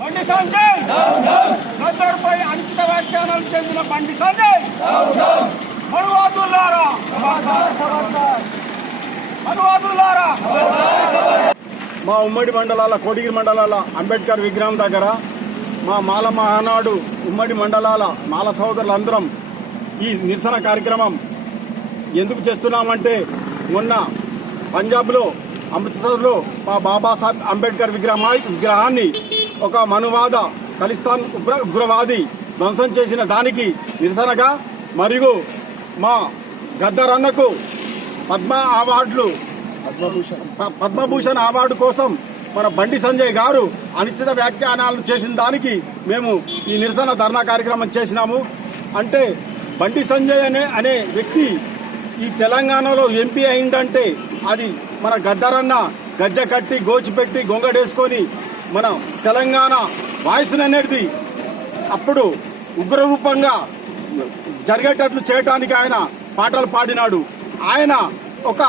బండి సంజయ్ గద్దర్పై అనుచిత వ్యాఖ్యానాలు చేసిన బండి సంజయ్ మనువాదులారా మనువాదులారా. మా ఉమ్మడి మండలాల కోడిగిరి మండలాల అంబేద్కర్ విగ్రహం దగ్గర మా మాల మహానాడు ఉమ్మడి మండలాల మాల సోదరులందరం ఈ నిరసన కార్యక్రమం ఎందుకు చేస్తున్నామంటే మొన్న పంజాబ్లో అమృత్సర్లో మా బాబాసాహెబ్ అంబేద్కర్ విగ్రహాన్ని ఒక మనువాద ఖలిస్తాన్ ఉగ్రవాది ధ్వంసం చేసిన దానికి నిరసనగా మరియు మా గద్దర్ అన్నకు పద్మభూషణ్ అవార్డు కోసం మన బండి సంజయ్ గారు అనిశ్చిత వ్యాఖ్యానాలు చేసిన దానికి మేము ఈ నిరసన ధర్నా కార్యక్రమం చేసినాము. అంటే బండి సంజయ్ అనే వ్యక్తి ఈ తెలంగాణలో ఎంపీ అయిందంటే అది మన గద్దరన్న గజ్జ కట్టి గోచిపెట్టి గొంగడేసుకొని మన తెలంగాణ వాయిస్ని అనేది అప్పుడు ఉగ్రరూపంగా జరిగేటట్లు చేయడానికి ఆయన పాటలు పాడినాడు. ఆయన ఒక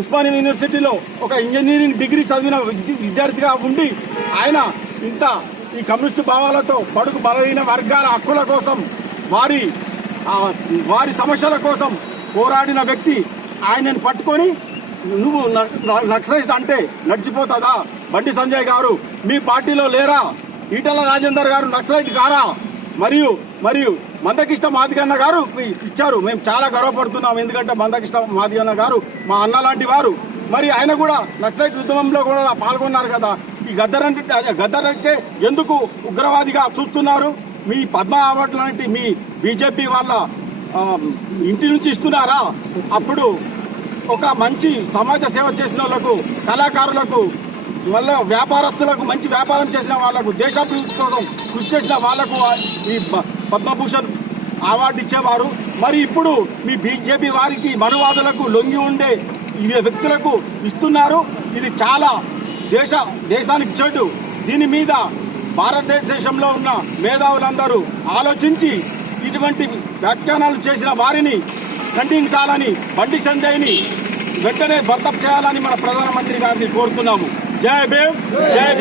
ఉస్మానియా యూనివర్సిటీలో ఒక ఇంజనీరింగ్ డిగ్రీ చదివిన విద్యార్థిగా ఉండి ఆయన ఇంత ఈ కమ్యూనిస్టు భావాలతో బడుగు బలహీన వర్గాల హక్కుల కోసం వారి సమస్యల కోసం పోరాడిన వ్యక్తి ఆయనను పట్టుకొని నువ్వు నక్సలైట్ అంటే నడిచిపోతుందా? బండి సంజయ్ గారు మీ పార్టీలో లేరా? ఈటల రాజేందర్ గారు నక్సలైట్ కారా? మరియు మందకృష్ణ మాదిగన్న గారు ఇచ్చారు. మేము చాలా గర్వపడుతున్నాం. ఎందుకంటే మందకృష్ణ మాదిగన్న గారు మా అన్న లాంటి వారు. మరి ఆయన కూడా నక్సలైట్ ఉద్యమంలో కూడా పాల్గొన్నారు కదా. ఈ గద్దరంటే ఎందుకు ఉగ్రవాదిగా చూస్తున్నారు? మీ పద్మ అవార్డు లాంటి మీ బీజేపీ వాళ్ళ ఇంటి నుంచి ఇస్తున్నారా? అప్పుడు ఒక మంచి సమాజ సేవ చేసిన వాళ్ళకు, కళాకారులకు, మళ్ళీ వ్యాపారస్తులకు, మంచి వ్యాపారం చేసిన వాళ్లకు, దేశాభివృద్ధి కోసం కృషి చేసిన వాళ్లకు ఈ పద్మభూషణ్ అవార్డు ఇచ్చేవారు. మరి ఇప్పుడు మీ బీజేపీ వారికి మనువాదులకు లొంగి ఉండే ఈ వ్యక్తులకు ఇస్తున్నారు. ఇది చాలా దేశానికి చెడు. దీని మీద భారతదేశంలో ఉన్న మేధావులందరూ ఆలోచించి ఇటువంటి వ్యాఖ్యానాలు చేసిన వారిని ఖండించాలని, బండి సంజయ్ని వెంటనే బర్తరఫ్ చేయాలని మన ప్రధానమంత్రి గారిని కోరుతున్నాము. జై భీమ్, జై భీమ్.